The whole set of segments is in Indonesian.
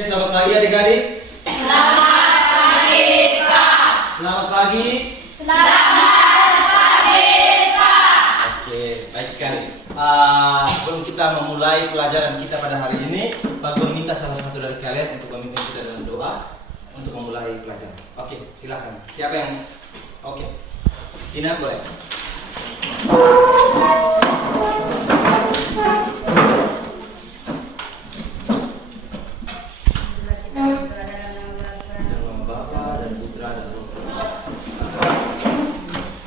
Oke, selamat pagi adik-adik. Selamat pagi, Pak. Selamat pagi. Selamat pagi, Pak. Oke, baik sekali. Sebelum kita memulai pelajaran kita pada hari ini, Pak Guru minta salah satu dari kalian untuk memimpin kita dalam doa untuk memulai pelajaran. Oke, silakan. Siapa yang? Oke, Tina boleh.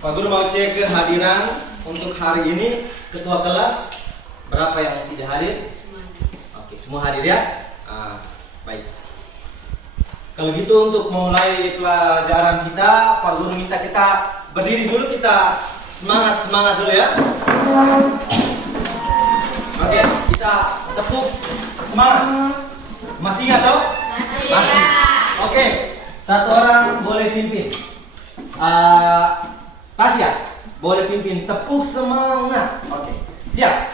Pak Guru mau cek kehadiran untuk hari ini. Ketua kelas berapa yang tidak hadir? Oke, semua hadir ya. Baik. Kalau gitu untuk memulai pelajaran kita, Pak Guru minta kita berdiri dulu, kita semangat dulu ya. Oke, kita tepuk semangat. Masih ingat toh? Masih. Oke, satu orang boleh pimpin. Tasya boleh pimpin, tepuk semangat. Oke, siap.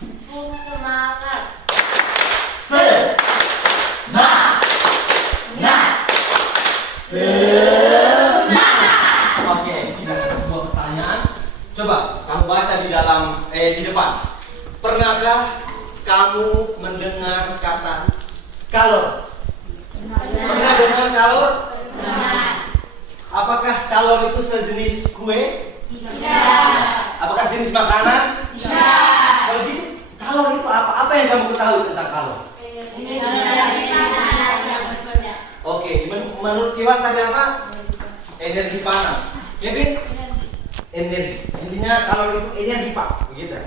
Tepuk semangat. Semangat. Oke, ini ada sebuah pertanyaan. Coba kamu baca di depan. Pernahkah kamu mendengar kata kalor? Pernah dengar kalor? Apakah kalor itu sejenis kue? Tidak. Apakah sejenis makanan? Tidak. Kalau gitu, kalor itu apa? Apa yang kamu ketahui tentang kalor? Oke, menurut Iwan tadi apa? Energi panas. Kevin? Energi. Intinya kalor itu energi Pak, begitu.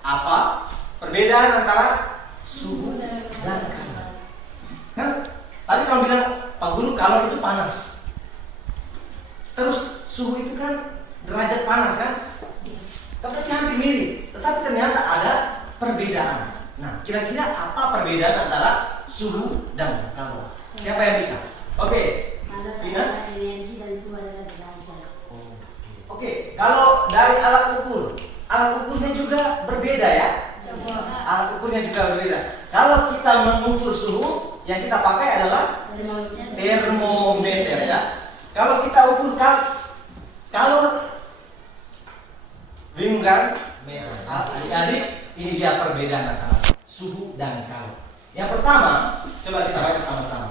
Apa perbedaan antara suhu dan kalor? Kan tadi kamu bilang Pak Guru kalor itu panas. Terus suhu itu kan derajat panas kan? Tapi hampir mirip. Tetapi ternyata ada perbedaan. Nah, kira-kira apa perbedaan antara suhu dan kalor? Siapa yang bisa? Oke, Vina? Oke, kalau dari alat ukurnya juga berbeda ya? Alat ukurnya juga berbeda. Kalau kita mengukur suhu, yang kita pakai adalah termometer ya. Kalau kita ukur kalor, bingung kan? Adik-adik, ini dia perbedaan antara suhu dan kalor. Yang pertama, coba kita baca sama-sama.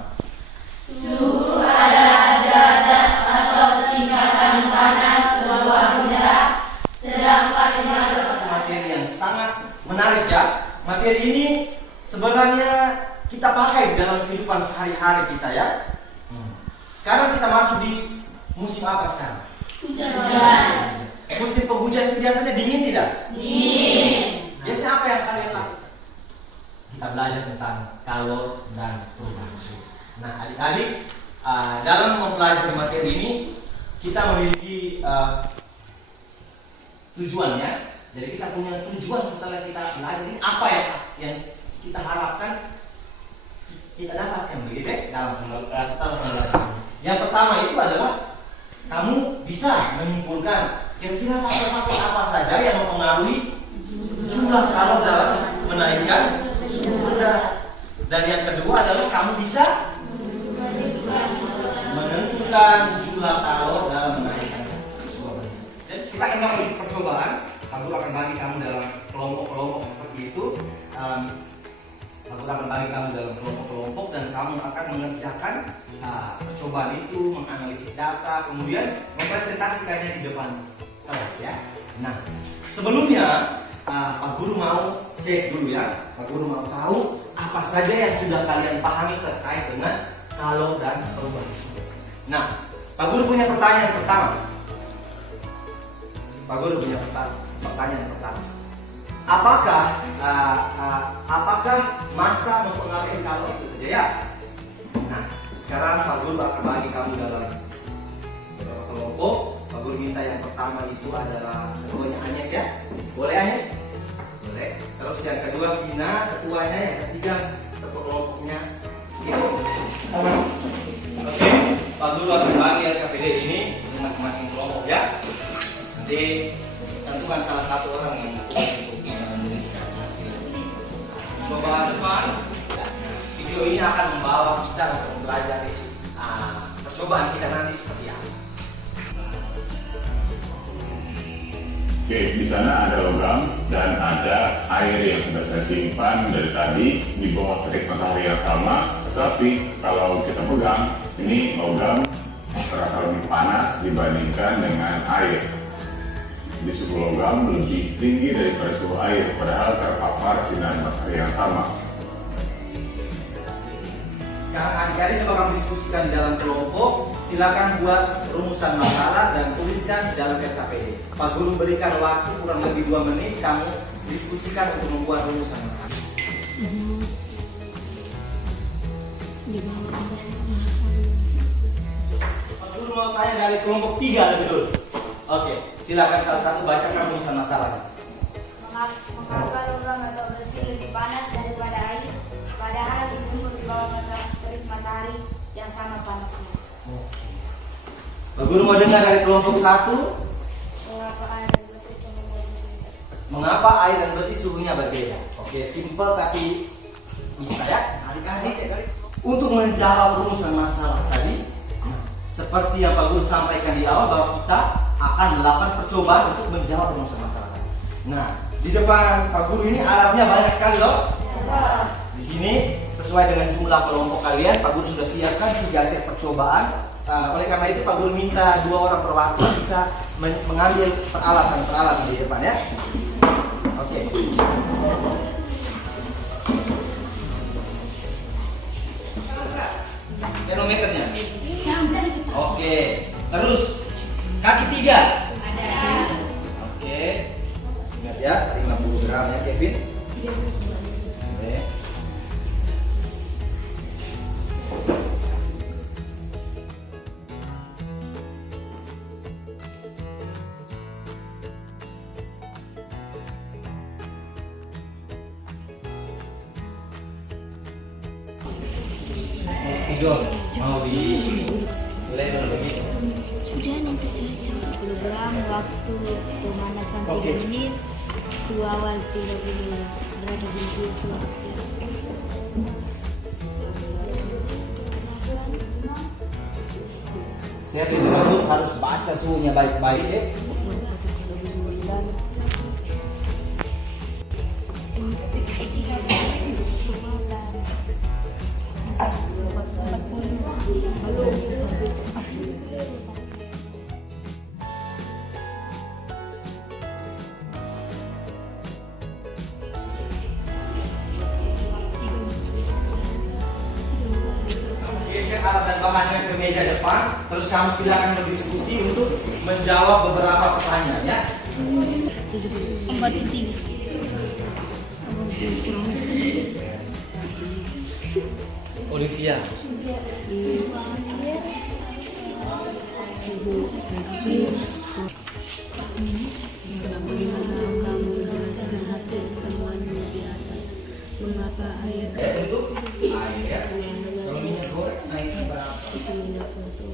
Suhu adalah derajat atau tingkatan panas sebuah benda, sedangkan Ini ada satu materi yang sangat menarik ya. Materi ini sebenarnya kita pakai dalam kehidupan sehari-hari kita ya. Sekarang kita masuk di musim apa sekarang? hujan. Musim penghujan itu biasanya dingin tidak? Dingin. Biasanya apa yang kalian lakukan? Kita belajar tentang kalor dan perubahan suhu. Nah, adik-adik, dalam mempelajari materi ini kita memiliki tujuan ya. Jadi kita punya tujuan setelah kita belajar ini apa yang kita harapkan kita dapatkan begitu ya, dalam setelah pembelajaran. Yang pertama itu adalah kamu bisa menyimpulkan kira-kira faktor-faktor apa saja yang mempengaruhi jumlah kalor dalam menaikkan suhu benda. Dan yang kedua adalah kamu bisa menentukan jumlah kalor dalam menaikkan suhu benda. Jadi kita akan melakukan percobaan. Kamu akan bagi kamu dalam kelompok-kelompok seperti itu. Aku akan bagi kamu dalam kelompok-kelompok dan kamu akan mengerjakan percobaan itu, menganalisis data, kemudian mempresentasikannya di depan kelas ya. Nah, sebelumnya Pak Guru mau cek dulu ya. Pak Guru mau tahu apa saja yang sudah kalian pahami terkait dengan kalor dan perubahan suhu. Nah, Pak Guru punya pertanyaan pertama. Pak Guru punya pertanyaan pertama. Apakah massa mempengaruhi kalor itu saja ya? Nah, sekarang Pak Guru akan bagi kamu dalam beberapa kelompok. Pak Guru minta yang pertama itu adalah ketuanya Agnes ya. Boleh Agnes? Boleh. Terus yang kedua Vina, ketuanya. Yang ketiga kelompoknya Ibu. Oke, Pak Guru akan bagi LKPD ini untuk masing-masing kelompok ya. Nanti tentukan salah satu orang yang untuk menuliskan hasil. Coba depan. video ini akan membawa kita untuk mempelajari percobaan kita nanti seperti apa. Oke, di sana ada logam dan ada air yang sudah saya simpan dari tadi di bawah terik matahari yang sama. Tetapi kalau kita pegang, ini logam terasa lebih panas dibandingkan dengan air. Di suhu logam lebih tinggi daripada suhu air, padahal terpapar sinar matahari yang sama. Sekarang adik-adik coba kamu diskusikan di dalam kelompok. Silakan buat rumusan masalah dan tuliskan di dalam RKPD. Pak Guru berikan waktu kurang lebih 2 menit, kamu diskusikan untuk membuat rumusan masalah. Pak Guru mau tanya dari kelompok 3 lebih dulu. Oke, silakan salah satu bacakan rumusan masalahnya. Mengapa logam atau besi lebih panas daripada air, padahal dijemur di bawah terik matahari yang sama panasnya? Pak Guru mau dengar dari kelompok 1. Mengapa air dan besi suhunya berbeda? Oke, simple tapi bisa ya, adik-adik. Untuk menjawab rumusan masalah tadi, seperti yang Pak Guru sampaikan di awal bahwa kita akan melakukan percobaan untuk menjawab rumusan masalah tadi. Nah, di depan Pak Guru ini alatnya banyak sekali loh. Di sini sesuai dengan jumlah kelompok kalian, Pak Guru sudah siapkan 3 set percobaan. Oleh karena itu Pak Guru minta 2 orang per waktu bisa mengambil peralatan di depan ya. Oke. Termometernya. Oke. Terus kaki 3. Ada. Oke. Ingat ya, 50 gram ya Kevin. Oke. Tidur mau di lebar begitu. Sudah nanti saya coba. 10 gram waktu pemanasan 3 Oke. menit, suhu awal 30 derajat Celcius. Serdi harus baca suhunya baik-baik deh. Geser alat dan bahannya ke meja depan, terus kamu silakan berdiskusi untuk menjawab beberapa pertanyaan ya. Olivia. Mengapa air Untuk air ya. Kalau minyak goreng naiknya berapa? itu tidak untuk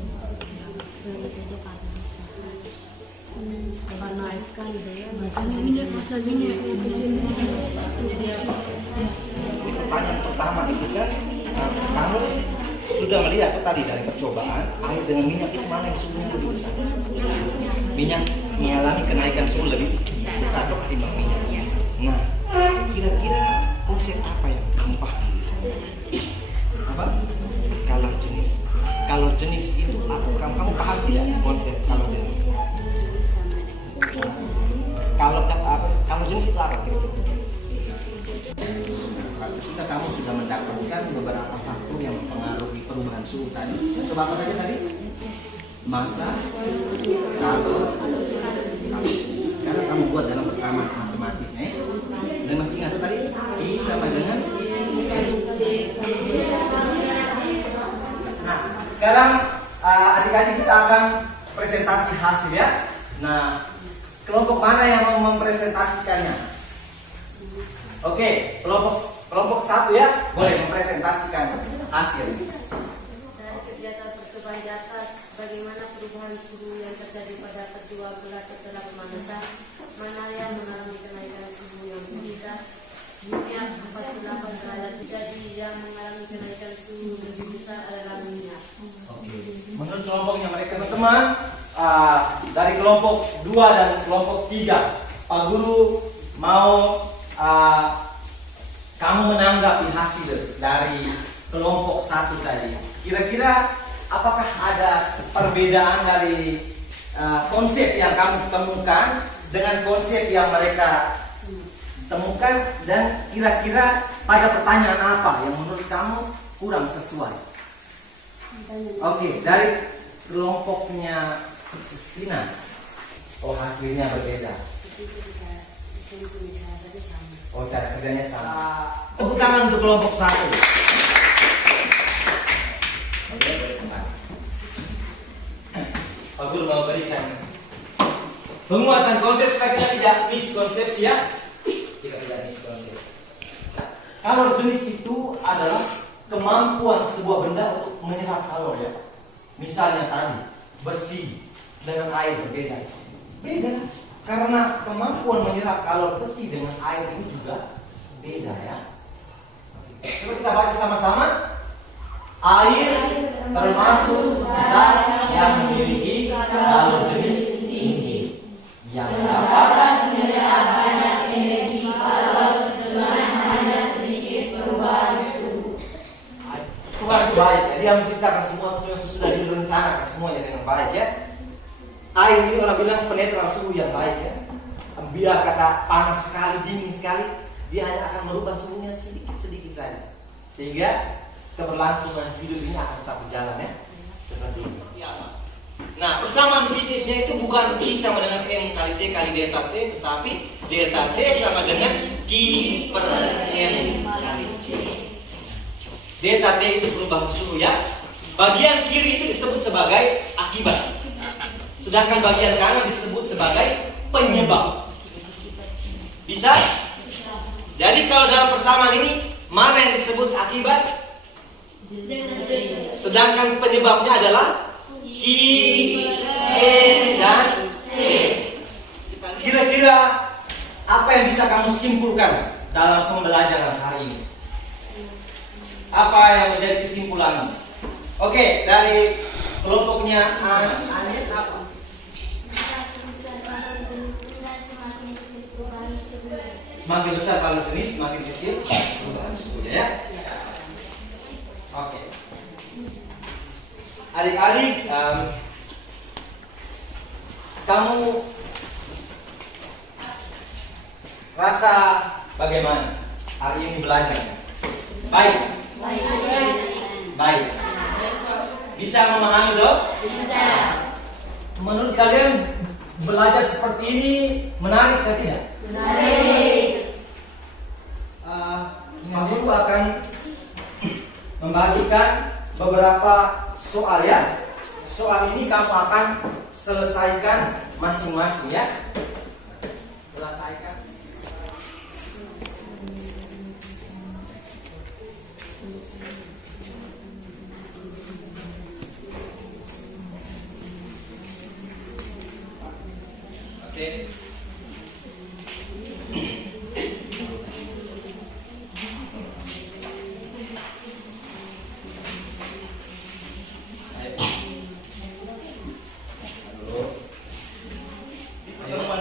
karena ikan Ini pertanyaan pertama itu kan, kamu sudah melihat tuh tadi dari percobaan air dengan minyak itu mana yang suhunya lebih besar? Minyak mengalami kenaikan suhu lebih besar ketimbang minyak. Nah, kira-kira konsep apa yang kamu pahami di sana? Apa? Kalau jenis itu apa? Kamu paham tidak konsep kalau jenis? Kalau jenis itu apa kira-kira? Kita kamu sudah mendapatkan beberapa faktor yang mempengaruhi perubahan suhu tadi. Coba apa saja tadi? Massa, kalor. Sekarang kamu buat dalam persamaan matematisnya. Dan masih ingat tadi I sama dengan. Nah, sekarang adik-adik kita akan presentasi hasil ya. Nah, kelompok mana yang mau mempresentasikannya? Oke, kelompok 1 ya, boleh mempresentasikan hasil. Dari kegiatan percobaan di atas, bagaimana perubahan suhu yang terjadi pada kedua belah setelah pemanasan, mana yang mengalami kenaikan suhu yang besar, minyak 48 derajat. Jadi yang mengalami kenaikan suhu lebih besar adalah minyak. Oke. Menurut kelompoknya mereka teman-teman, dari kelompok 2 dan kelompok 3, Pak Guru mau kamu menanggapi hasil dari kelompok 1 tadi. Kira-kira apakah ada perbedaan dari konsep yang kamu temukan dengan konsep yang mereka temukan, dan kira-kira pada pertanyaan apa yang menurut kamu kurang sesuai? Oke, dari kelompoknya Sina, oh hasilnya berbeda. Oh, cara kerjanya sama. Tepuk tangan untuk kelompok 1. Oke, boleh kembali. Pak Guru mau berikan penguatan konsep supaya kita tidak miskonsepsi ya. Kita tidak miskonsepsi. Kalor jenis itu adalah kemampuan sebuah benda untuk menyerap kalor ya. Misalnya tadi besi dengan air berbeda. Beda karena kemampuan menyerap kalor besi dengan air ini juga beda ya. Coba kita baca sama-sama. Air termasuk zat yang memiliki kalor jenis tinggi yang dapat menyerap banyak energi kalor dengan hanya sedikit perubahan suhu. Tuhan baik ya, dia menciptakan semua sudah direncanakan semuanya dengan baik ya. Air ini orang bilang penetral suhu yang baik ya. Biar kata panas sekali, dingin sekali, dia hanya akan merubah suhunya sedikit-sedikit saja, sehingga keberlangsungan hidup ini akan tetap berjalan ya, seperti ini. Nah, persamaan fisiknya itu bukan I sama dengan M kali C kali delta T, tetapi delta T sama dengan Q per M kali C. Delta T itu perubahan suhu ya. Bagian kiri itu disebut sebagai akibat, sedangkan bagian kanan disebut sebagai penyebab. Bisa? Jadi kalau dalam persamaan ini mana yang disebut akibat? Sedangkan penyebabnya adalah I, N, dan C. Kira-kira apa yang bisa kamu simpulkan dalam pembelajaran hari ini? Apa yang menjadi kesimpulanmu? Oke, dari kelompoknya Anies apa? Semakin besar kalor jenis, semakin kecil perubahan suhu ya. Oke. Adik-adik, kamu rasa bagaimana hari ini belajarnya? Baik. Baik. Bisa memahami dok? Bisa. Menurut kalian belajar seperti ini menarik atau tidak? Menarik. Pak Guru akan membagikan beberapa soal ya. Soal ini kamu akan selesaikan masing-masing ya. Selesaikan. Oke.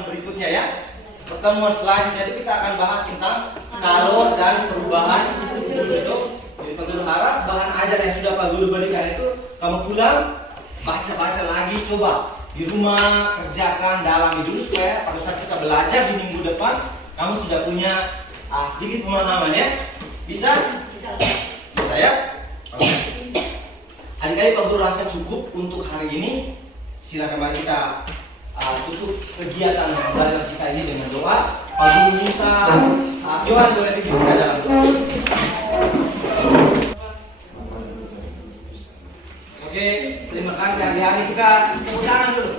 Berikutnya ya, pertemuan selanjutnya itu kita akan bahas tentang kalor dan perubahan itu. Jadi Pak Guru harap bahan ajar yang sudah Pak Guru berikan itu kamu pulang baca-baca lagi, coba di rumah kerjakan, dalami dulu supaya pada saat kita belajar di minggu depan kamu sudah punya sedikit pemahaman ya. Bisa? Bisa ya? Oke. Adik-adik, Pak Guru rasa cukup untuk hari ini. Silakan mari kita tutup kegiatan belajar kita ini dengan doa. Pak Guru minta Johan boleh dibuka dalam doa. Oke, terima kasih adik-adik, kita tepuk tangan dulu.